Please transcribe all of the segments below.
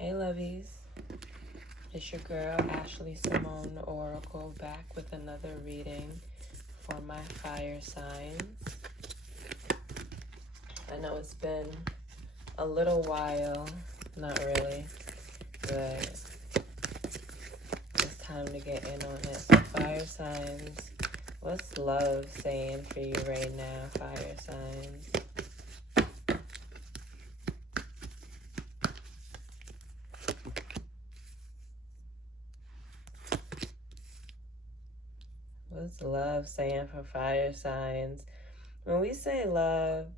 Hey lovies, it's your girl Ashley Simone Oracle back with another reading for my fire signs. I know it's been a little while, not really, but it's time to get in on it. So fire signs, what's love saying for you right now, fire signs? What's love saying for fire signs? When we say love,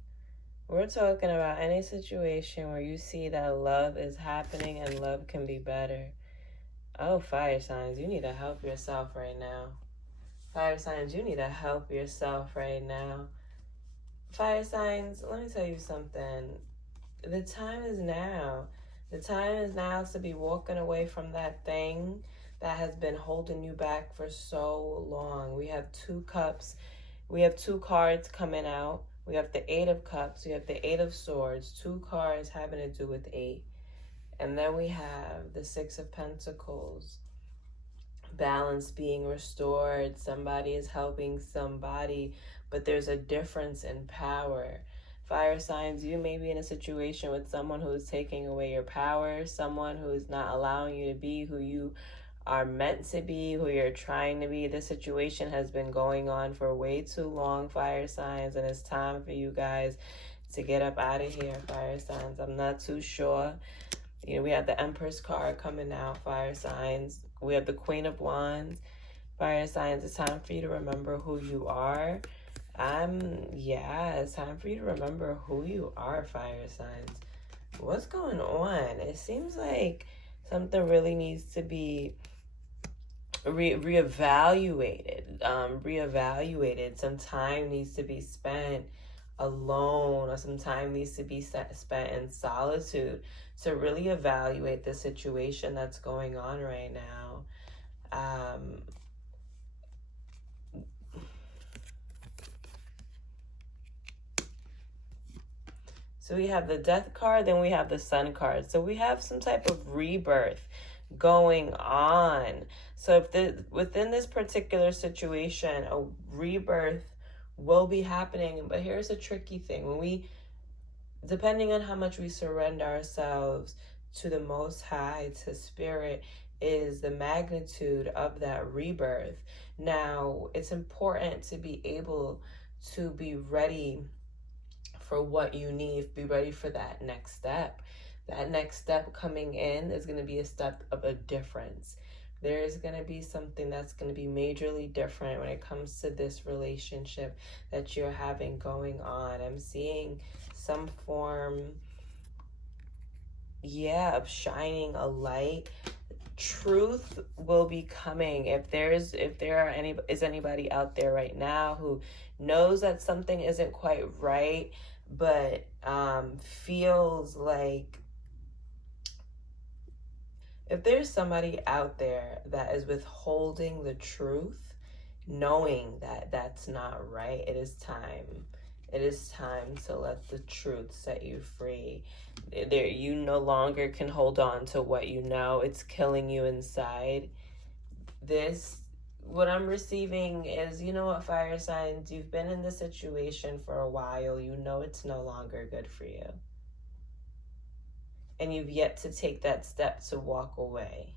we're talking about any situation where you see that love is happening and love can be better. Oh, fire signs, you need to help yourself right now. Fire signs, you need to help yourself right now. Fire signs, let me tell you something. The time is now. The time is now to be walking away from that thing that has been holding you back for so long. We have 2 cups. We have 2 cards coming out. We have the 8 of Cups. We have the 8 of Swords. 2 cards having to do with 8. And then we have the 6 of Pentacles. Balance being restored. Somebody is helping somebody, but there's a difference in power. Fire signs, you may be in a situation with someone who is taking away your power, someone who is not allowing you to be who you are meant to be, who you're trying to be. This situation has been going on for way too long, fire signs, and it's time for you guys to get up out of here, fire signs. I'm not too sure. You know, we have the Empress card coming out, fire signs. We have the Queen of Wands, fire signs. It's time for you to remember who you are. It's time for you to remember who you are, fire signs. What's going on? It seems like something really needs to be reevaluated. Some time needs to be spent alone, or some time needs to be spent in solitude to really evaluate the situation that's going on right now. So we have the Death card, then we have the Sun card. So we have some type of rebirth going on. So if within this particular situation, a rebirth will be happening. But here's a tricky thing. Depending on how much we surrender ourselves to the Most High, to Spirit, is the magnitude of that rebirth. Now, it's important to be able to be ready for what you need, be ready for that next step. That next step coming in is going to be a step of a difference. There is going to be something that's going to be majorly different when it comes to this relationship that you're having going on. I'm seeing some form, of shining a light. Truth will be coming. If there is anybody out there right now who knows that something isn't quite right, but feels like, if there's somebody out there that is withholding the truth, knowing that that's not right, it is time. It is time to let the truth set you free. You no longer can hold on to what you know. It's killing you inside. What I'm receiving is, you know what, fire signs, you've been in this situation for a while. You know it's no longer good for you. And you've yet to take that step to walk away.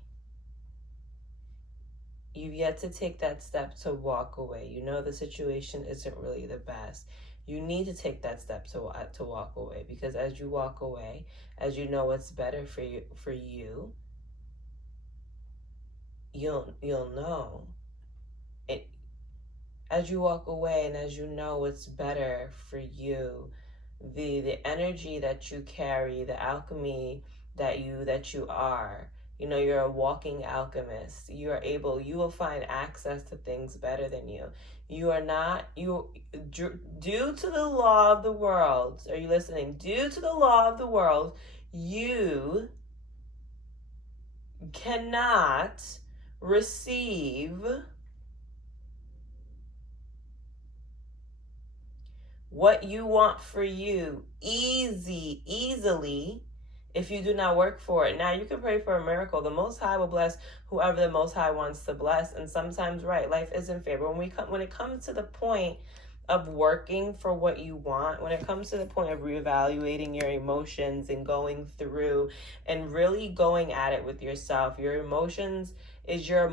You've yet to take that step to walk away. You know the situation isn't really the best. You need to take that step to walk away, because as you walk away, as you know what's better for you, you'll know it. As you walk away and as you know what's better for you, the energy that you carry, the alchemy that you are, you know, you're a walking alchemist. You will find access to things better than you. Due to the law of the world, are you listening? Due to the law of the world, you cannot receive what you want for you easily if you do not work for it. Now, you can pray for a miracle. The Most High will bless whoever the Most High wants to bless. And sometimes, right, life isn't fair. But when it comes to the point of working for what you want, when it comes to the point of reevaluating your emotions and going through and really going at it with yourself, your emotions is your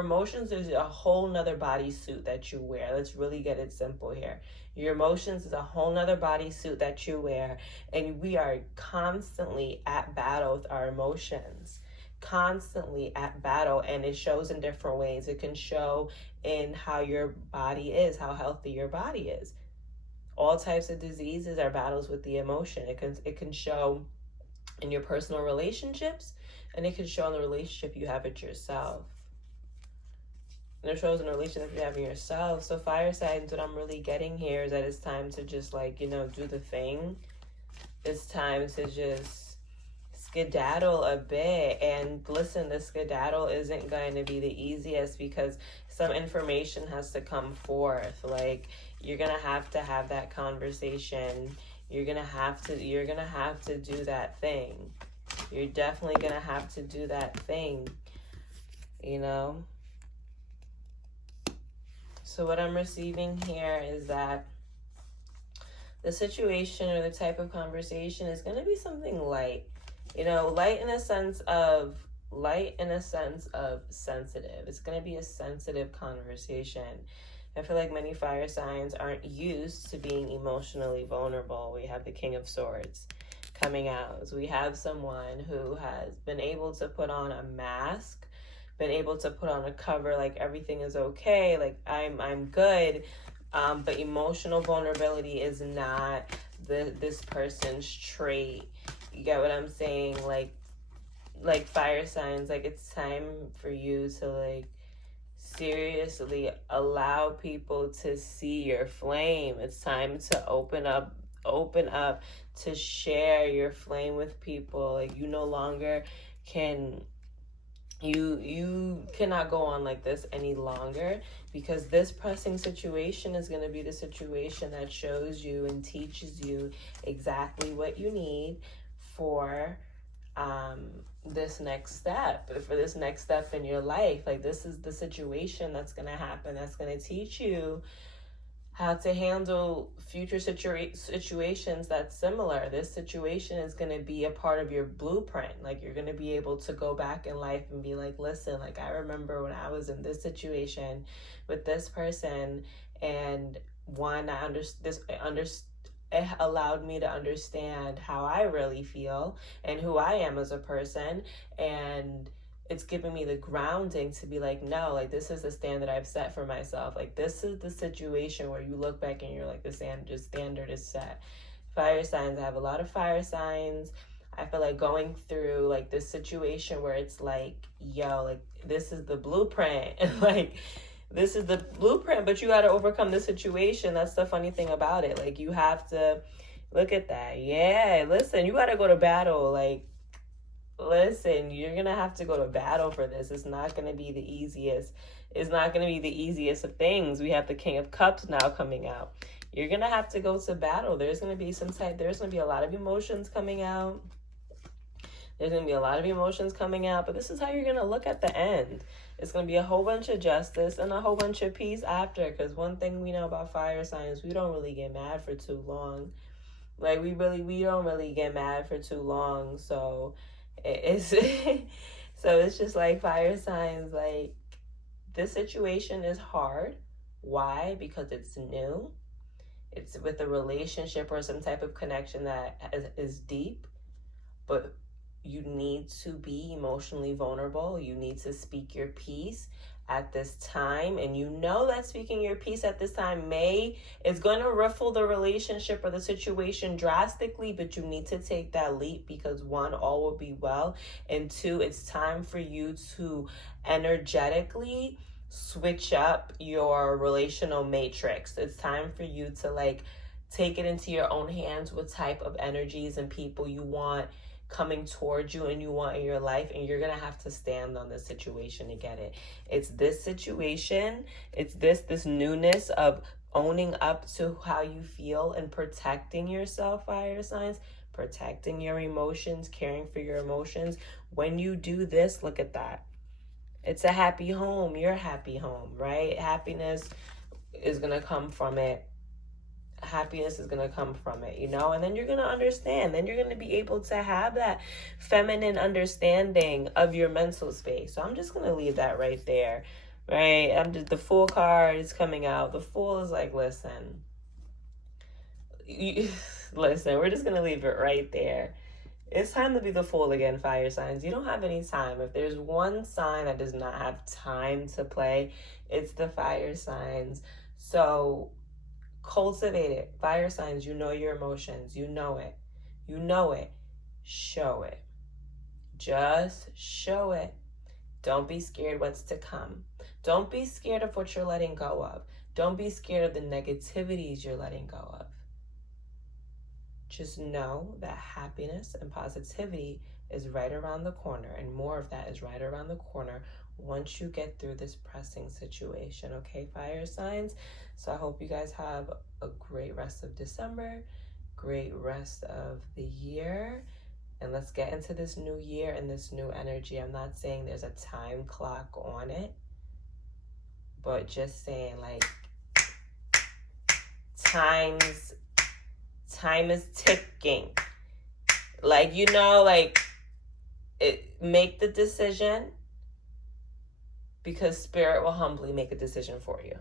emotions is a whole nother bodysuit that you wear. Let's really get it simple here. Your emotions is a whole nother bodysuit that you wear, and we are constantly at battle with our emotions, constantly at battle, and it shows in different ways. It can show in how your body is, how healthy your body is. All types of diseases are battles with the emotion. It can show in your personal relationships, and it can show in the relationship you have with yourself. And it shows in the relationship you have in yourself. So fire signs, what I'm really getting here is that it's time to just like, do the thing. It's time to just skedaddle a bit. And listen, the skedaddle isn't going to be the easiest because some information has to come forth. Like, you're going to have that conversation. You're going to have to do that thing. You're definitely going to have to do that thing, So what I'm receiving here is that the situation or the type of conversation is going to be something light. Light in a sense of sensitive. It's going to be a sensitive conversation. I feel like many fire signs aren't used to being emotionally vulnerable. We have the King of Swords coming out. So we have someone who has been able to put on a mask, been able to put on a cover, like everything is okay, like I'm good, but emotional vulnerability is not this person's trait. You get what I'm saying? Like fire signs, like it's time for you to like seriously allow people to see your flame. It's time to open up to share your flame with people. Like, you no longer can, you cannot go on like this any longer, because this pressing situation is going to be the situation that shows you and teaches you exactly what you need for this next step in your life. Like, this is the situation that's going to happen, that's going to teach you how to handle future situations that's similar. This situation is going to be a part of your blueprint. Like, you're going to be able to go back in life and be like, listen, like, I remember when I was in this situation with this person, and one, it allowed me to understand how I really feel and who I am as a person, and it's given me the grounding to be like, no, like, this is the standard I've set for myself. Like, this is the situation where you look back and you're like, the standard is set. Fire signs, I have a lot of fire signs. I feel like going through like this situation where it's like, yo, like, this is the blueprint. Like, this is the blueprint, but you got to overcome the situation. That's the funny thing about it. Like, you have to look at that. Yeah, listen, you got to go to battle. Like, listen, you're going to have to go to battle for this. It's not going to be the easiest. It's not going to be the easiest of things. We have the King of Cups now coming out. You're going to have to go to battle. There's going to be a lot of emotions coming out. There's going to be a lot of emotions coming out, but this is how you're going to look at the end. It's going to be a whole bunch of justice and a whole bunch of peace after, because one thing we know about fire signs, we don't really get mad for too long. Like, we don't really get mad for too long, so it's so it's just like fire signs, like, this situation is hard. Why? Because it's new. It's with a relationship or some type of connection that is deep, but you need to be emotionally vulnerable. You need to speak your piece at this time, and you know that speaking your piece at this time is going to ruffle the relationship or the situation drastically, but you need to take that leap, because one, all will be well, and two, it's time for you to energetically switch up your relational matrix. It's time for you to like take it into your own hands what type of energies and people you want coming towards you and you want in your life, and you're gonna have to stand on this situation to get it. It's this situation, it's this newness of owning up to how you feel and protecting yourself, fire signs, protecting your emotions, caring for your emotions. When you do this, look at that. It's a happy home. You're a happy home, right? Happiness is going to come from it. Happiness is going to come from it, you know? And then you're going to understand. Then you're going to be able to have that feminine understanding of your mental space. So I'm just going to leave that right there, right? The Fool card is coming out. The Fool is like, listen, listen, we're just going to leave it right there. It's time to be the Fool again, fire signs. You don't have any time. If there's one sign that does not have time to play, it's the fire signs. So cultivate it. Fire signs, you know your emotions. You know it. You know it. Show it. Just show it. Don't be scared what's to come. Don't be scared of what you're letting go of. Don't be scared of the negativities you're letting go of. Just know that happiness and positivity is right around the corner, and more of that is right around the corner once you get through this pressing situation, okay, fire signs? So I hope you guys have a great rest of December, great rest of the year, and let's get into this new year and this new energy. I'm not saying there's a time clock on it, but just saying, like, time is ticking. Like, you know, like, make the decision, because spirit will humbly make a decision for you.